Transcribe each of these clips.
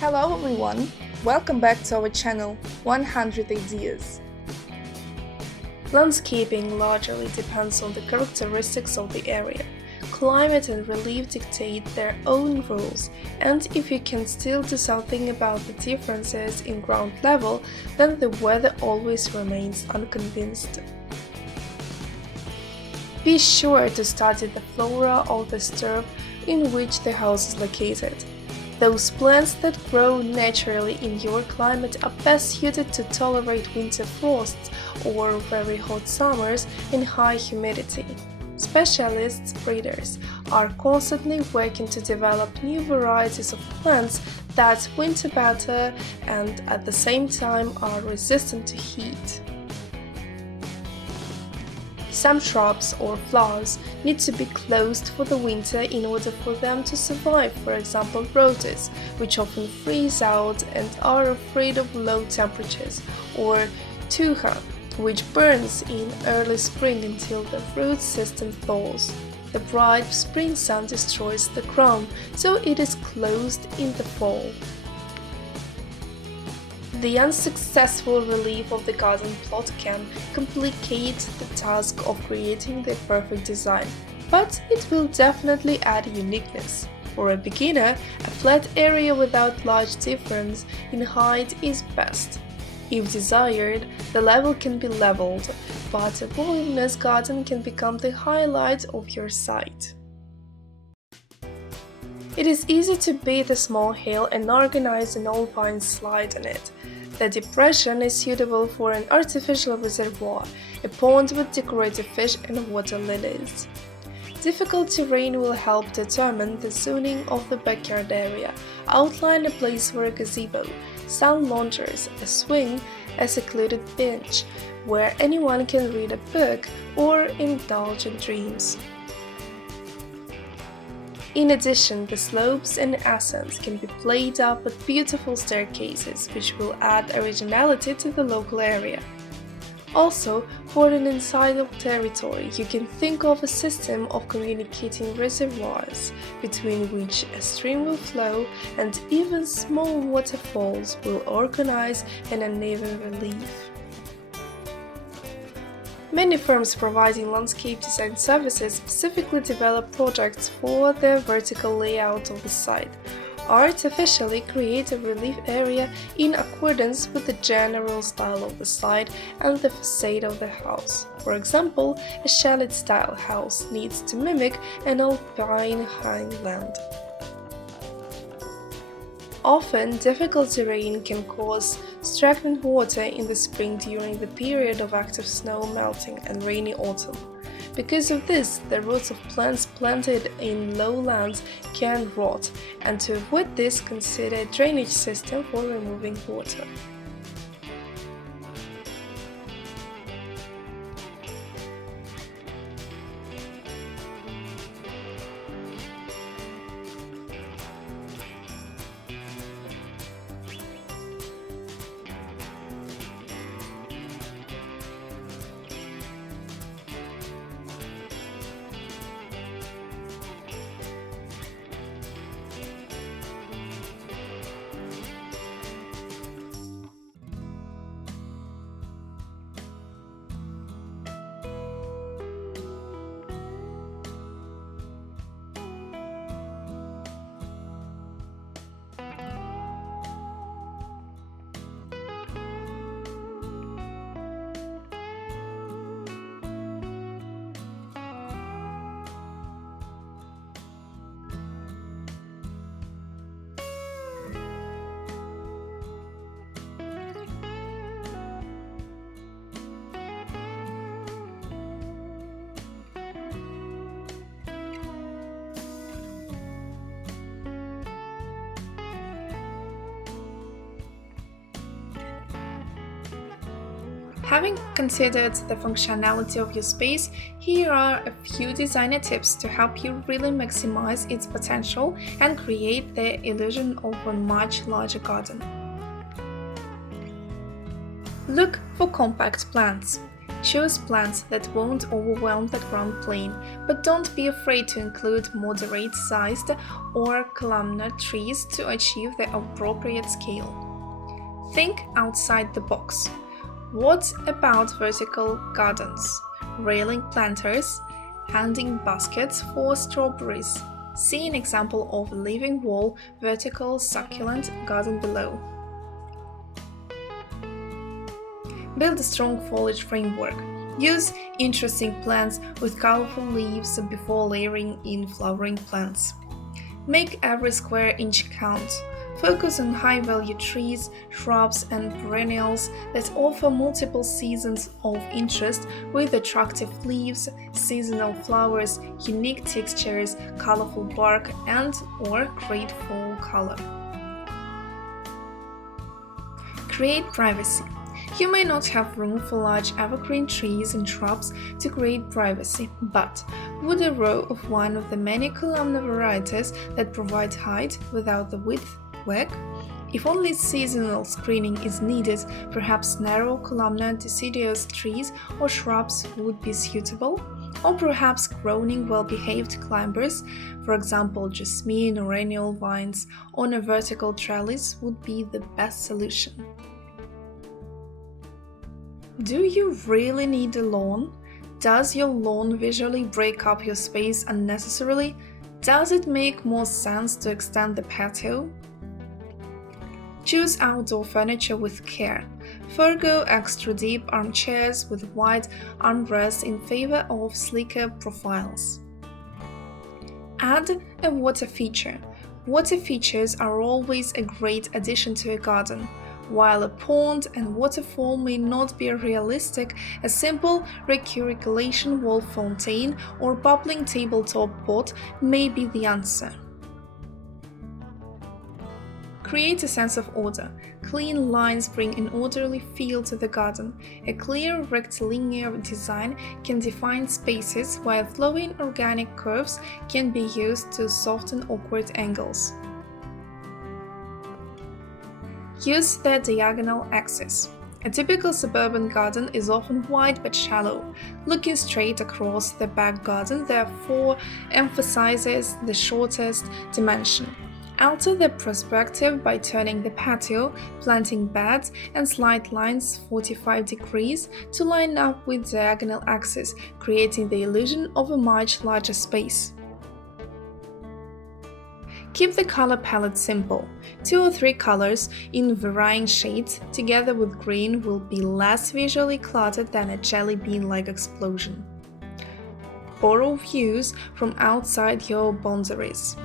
Hello everyone, welcome back to our channel 100 Ideas. Landscaping largely depends on the characteristics of the area. Climate and relief dictate their own rules, and if you can still do something about the differences in ground level, then the weather always remains unconvinced. Be sure to study the flora of the stirp in which the house is located. Those plants that grow naturally in your climate are best suited to tolerate winter frosts or very hot summers in high humidity. Specialists breeders are constantly working to develop new varieties of plants that winter better and at the same time are resistant to heat. Some shrubs or flowers need to be closed for the winter in order for them to survive, for example roses, which often freeze out and are afraid of low temperatures, or tuha, which burns in early spring until the root system thaws. The bright spring sun destroys the crown, so it is closed in the fall. The unsuccessful relief of the garden plot can complicate the task of creating the perfect design, but it will definitely add uniqueness. For a beginner, a flat area without large difference in height is best. If desired, the level can be leveled, but a voluminous garden can become the highlight of your site. It is easy to beat a small hill and organize an alpine slide on it. The depression is suitable for an artificial reservoir, a pond with decorative fish and water lilies. Difficult terrain will help determine the zoning of the backyard area. Outline a place for a gazebo, sun loungers, a swing, a secluded bench, where anyone can read a book or indulge in dreams. In addition, the slopes and ascents can be played up with beautiful staircases, which will add originality to the local area. Also, for an inside territory, you can think of a system of communicating reservoirs, between which a stream will flow and even small waterfalls will organize an uneven relief. Many firms providing landscape design services specifically develop projects for the vertical layout of the site, artificially create a relief area in accordance with the general style of the site and the facade of the house. For example, a chalet-style house needs to mimic an alpine highland. Often, difficult terrain can cause stagnant water in the spring during the period of active snow melting and rainy autumn. Because of this, the roots of plants planted in lowlands can rot, and to avoid this, consider a drainage system for removing water. Having considered the functionality of your space, here are a few designer tips to help you really maximize its potential and create the illusion of a much larger garden. Look for compact plants. Choose plants that won't overwhelm the ground plane, but don't be afraid to include moderate-sized or columnar trees to achieve the appropriate scale. Think outside the box. What about vertical gardens, railing planters, hanging baskets for strawberries? See an example of a living wall vertical succulent garden below. Build a strong foliage framework. Use interesting plants with colorful leaves before layering in flowering plants. Make every square inch count. Focus on high-value trees, shrubs, and perennials that offer multiple seasons of interest with attractive leaves, seasonal flowers, unique textures, colorful bark, and/or great fall color. Create privacy. You may not have room for large evergreen trees and shrubs to create privacy, but would a row of one of the many columnar varieties that provide height without the width work? If only seasonal screening is needed, perhaps narrow columnar deciduous trees or shrubs would be suitable, or perhaps groaning well-behaved climbers, for example jasmine or annual vines, on a vertical trellis would be the best solution. Do you really need a lawn? Does your lawn visually break up your space unnecessarily? Does it make more sense to extend the patio? Choose outdoor furniture with care. Forgo extra deep armchairs with wide armrests in favor of sleeker profiles. Add a water feature. Water features are always a great addition to a garden. While a pond and waterfall may not be realistic, a simple recirculation wall fountain or bubbling tabletop pot may be the answer. Create a sense of order. Clean lines bring an orderly feel to the garden. A clear rectilinear design can define spaces, while flowing organic curves can be used to soften awkward angles. Use the diagonal axis. A typical suburban garden is often wide but shallow. Looking straight across the back garden therefore emphasizes the shortest dimension. Alter the perspective by turning the patio, planting beds, and slight lines 45 degrees to line up with the diagonal axis, creating the illusion of a much larger space. Keep the color palette simple. 2 or 3 colors in varying shades together with green will be less visually cluttered than a jelly bean-like explosion. Borrow views from outside your boundaries.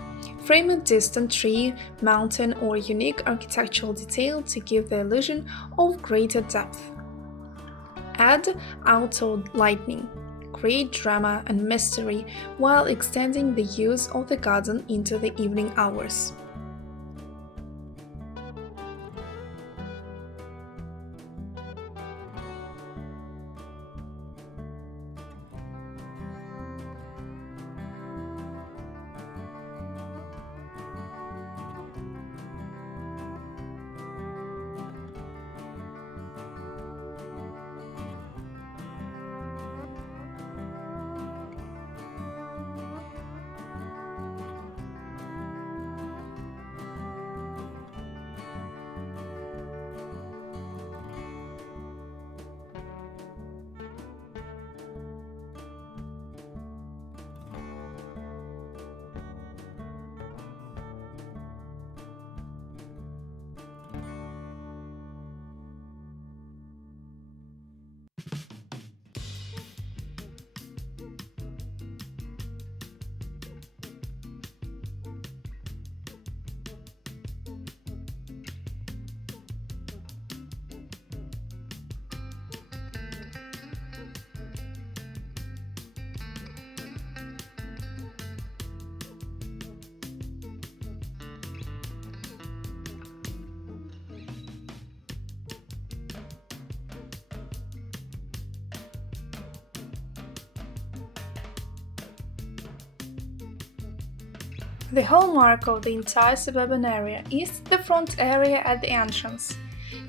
Frame a distant tree, mountain, or unique architectural detail to give the illusion of greater depth. Add outdoor lighting. Create drama and mystery while extending the use of the garden into the evening hours. The hallmark of the entire suburban area is the front area at the entrance.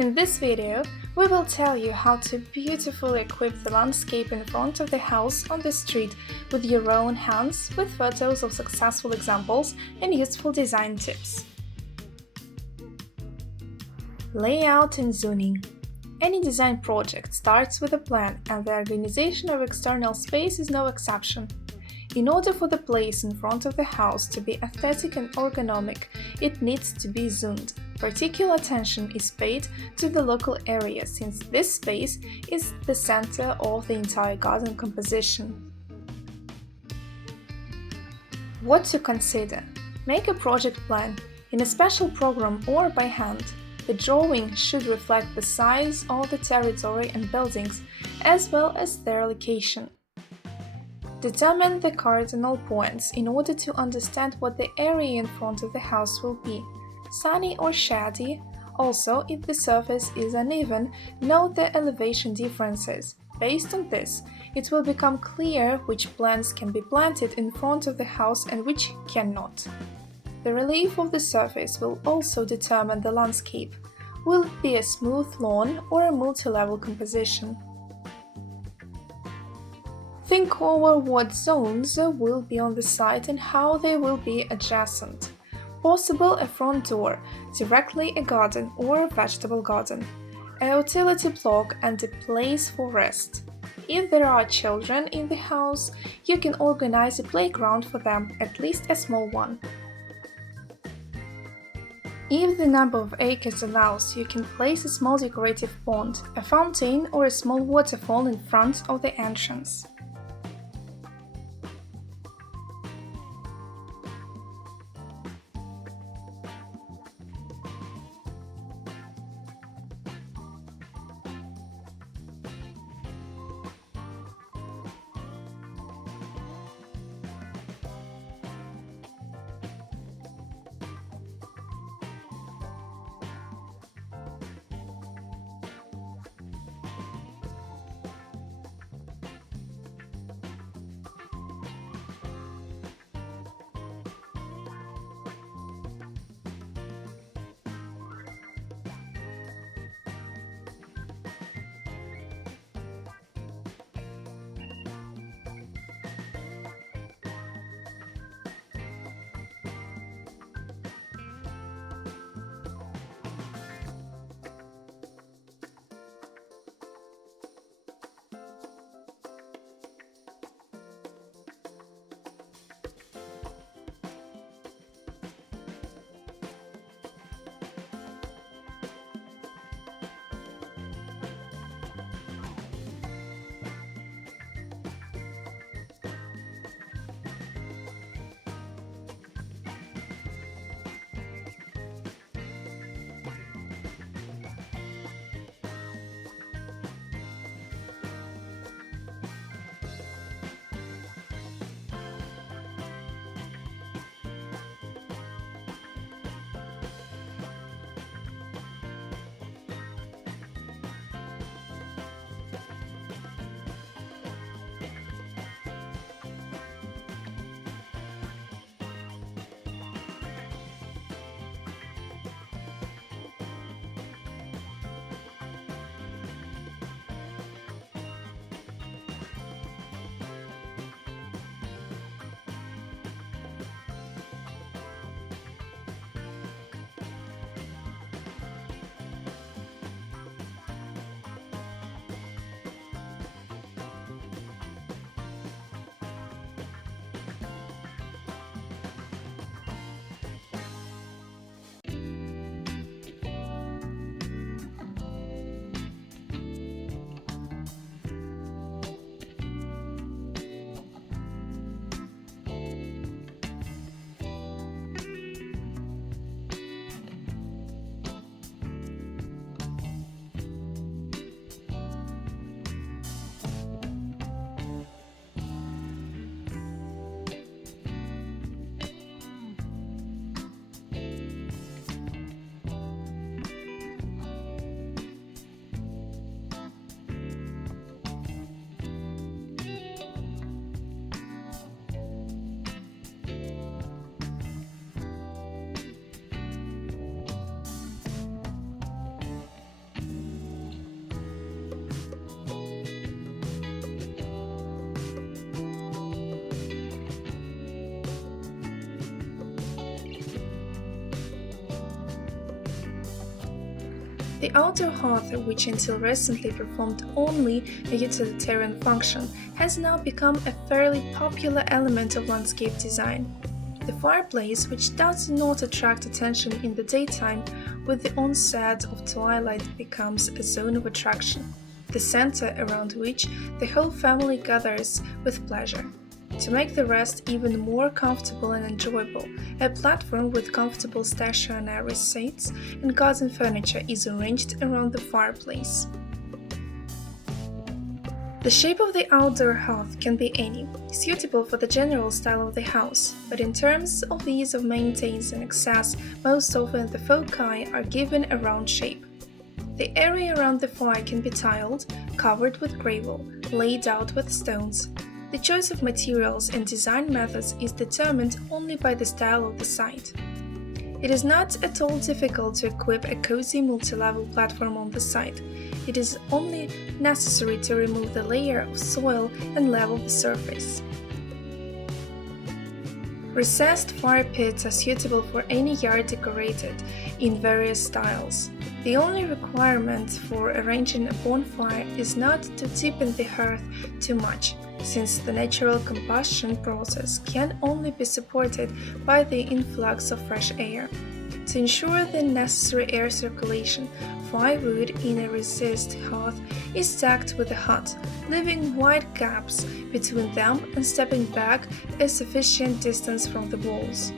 In this video, We will tell you how to beautifully equip the landscape in front of the house on the street with your own hands, with photos of successful examples and useful design tips. Layout and zoning. Any design project starts with a plan, and the organization of external space is no exception. In order for the place in front of the house to be aesthetic and ergonomic, it needs to be zoned. Particular attention is paid to the local area, since this space is the center of the entire garden composition. What to consider? Make a project plan in a special program or by hand. The drawing should reflect the size of the territory and buildings, as well as their location. Determine the cardinal points in order to understand what the area in front of the house will be. Sunny or shady. Also, if the surface is uneven, note the elevation differences. Based on this, it will become clear which plants can be planted in front of the house and which cannot. The relief of the surface will also determine the landscape. Will it be a smooth lawn or a multi-level composition? Think over what zones will be on the site and how they will be adjacent. Possible a front door, directly a garden or a vegetable garden, a utility block and a place for rest. If there are children in the house, you can organize a playground for them, at least a small one. If the number of acres allows, you can place a small decorative pond, a fountain or a small waterfall in front of the entrance. The outdoor hearth, which until recently performed only a utilitarian function, has now become a fairly popular element of landscape design. The fireplace, which does not attract attention in the daytime, with the onset of twilight becomes a zone of attraction, the center around which the whole family gathers with pleasure. To make the rest even more comfortable and enjoyable, a platform with comfortable stationary seats and garden furniture is arranged around the fireplace. The shape of the outdoor hearth can be any, suitable for the general style of the house, but in terms of the ease of maintenance and access, most often the foci are given a round shape. The area around the fire can be tiled, covered with gravel, laid out with stones. The choice of materials and design methods is determined only by the style of the site. It is not at all difficult to equip a cozy multi-level platform on the site. It is only necessary to remove the layer of soil and level the surface. Recessed fire pits are suitable for any yard decorated in various styles. The only requirement for arranging a bonfire is not to deepen the hearth too much, since the natural combustion process can only be supported by the influx of fresh air. To ensure the necessary air circulation, firewood in a recessed hearth is stacked with a hut, leaving wide gaps between them and stepping back a sufficient distance from the walls.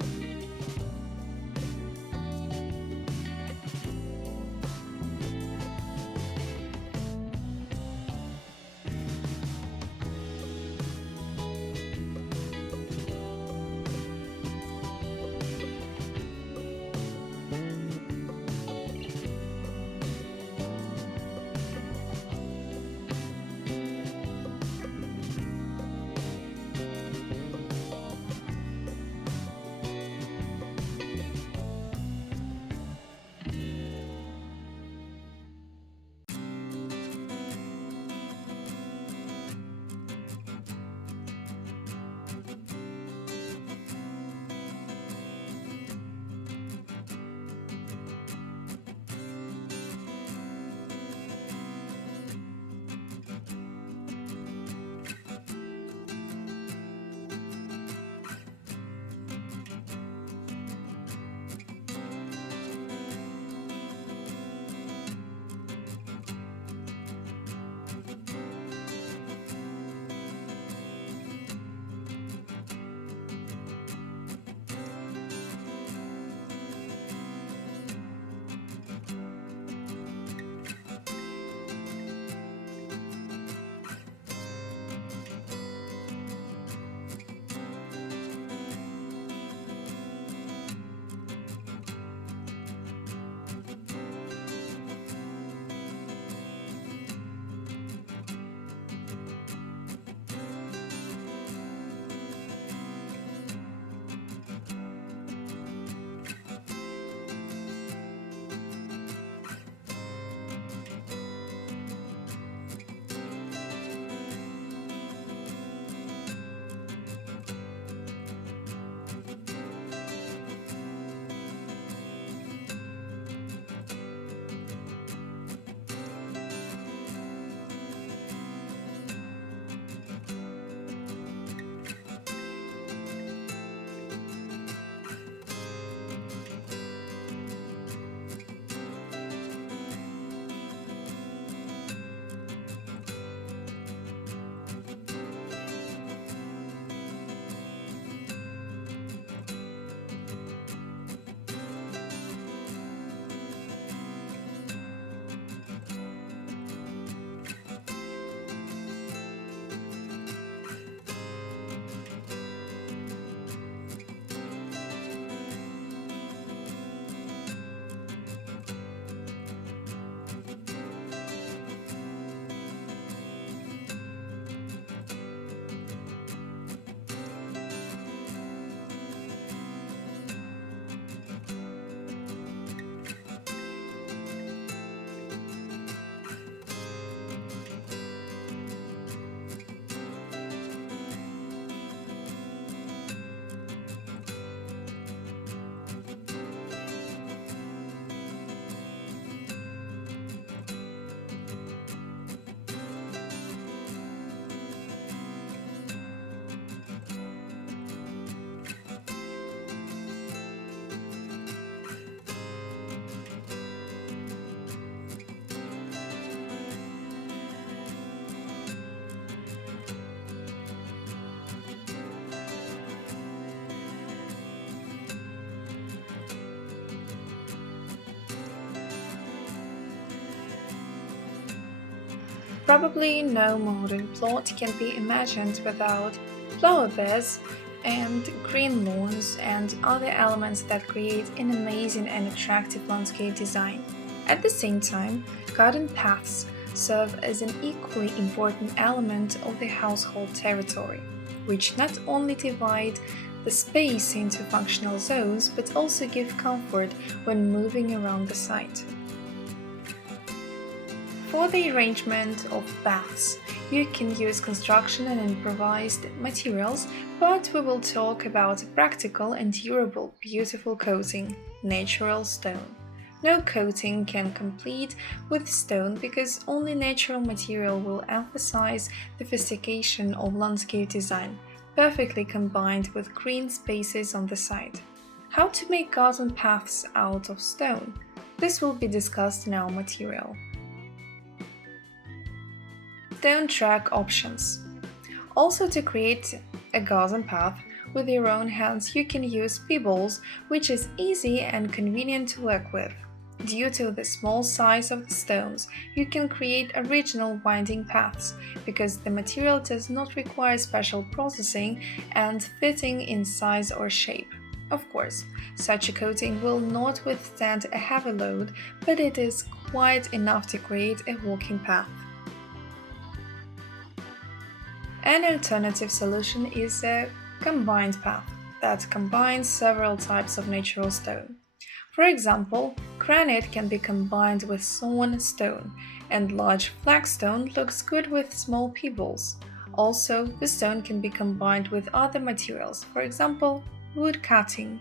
Probably no modern plot can be imagined without flower beds and green lawns and other elements that create an amazing and attractive landscape design. At the same time, garden paths serve as an equally important element of the household territory, which not only divide the space into functional zones but also give comfort when moving around the site. For the arrangement of paths, you can use construction and improvised materials, but we will talk about a practical and durable, beautiful coating, natural stone. No coating can compete with stone because only natural material will emphasize the sophistication of landscape design, perfectly combined with green spaces on the side. How to make garden paths out of stone? This will be discussed in our material. Stone track options. Also, to create a garden path with your own hands, you can use pebbles, which is easy and convenient to work with. Due to the small size of the stones, you can create original winding paths because the material does not require special processing and fitting in size or shape. Of course, such a coating will not withstand a heavy load, but it is quite enough to create a walking path. An alternative solution is a combined path that combines several types of natural stone. For example, granite can be combined with sawn stone, and large flagstone looks good with small pebbles. Also, the stone can be combined with other materials, for example, wood cutting.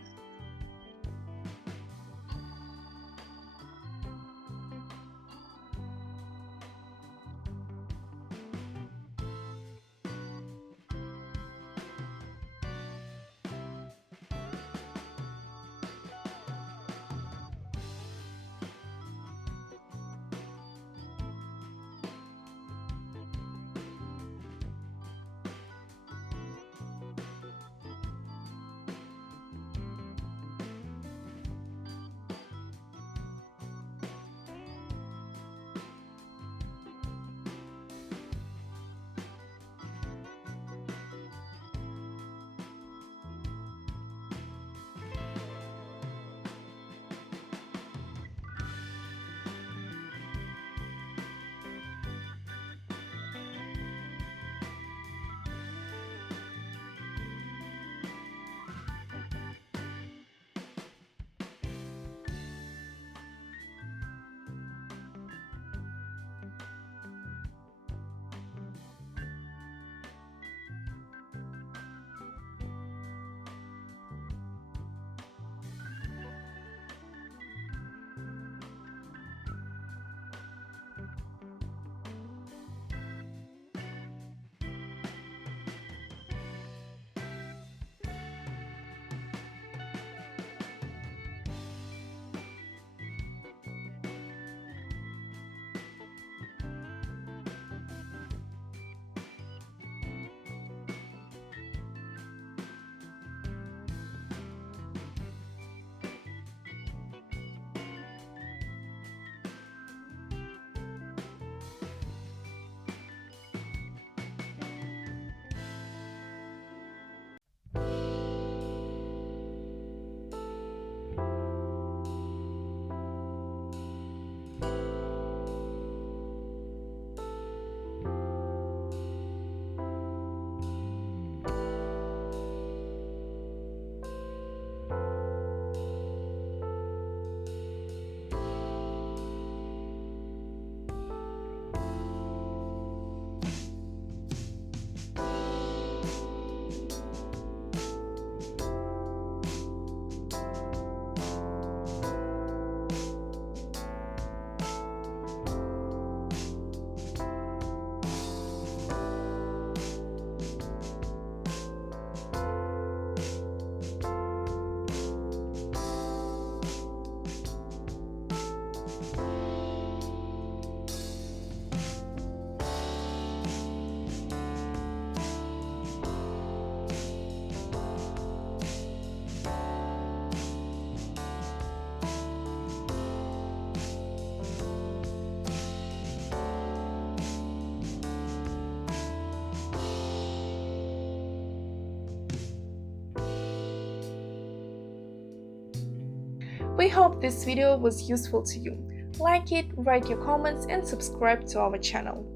We hope this video was useful to you. Like it, write your comments and subscribe to our channel.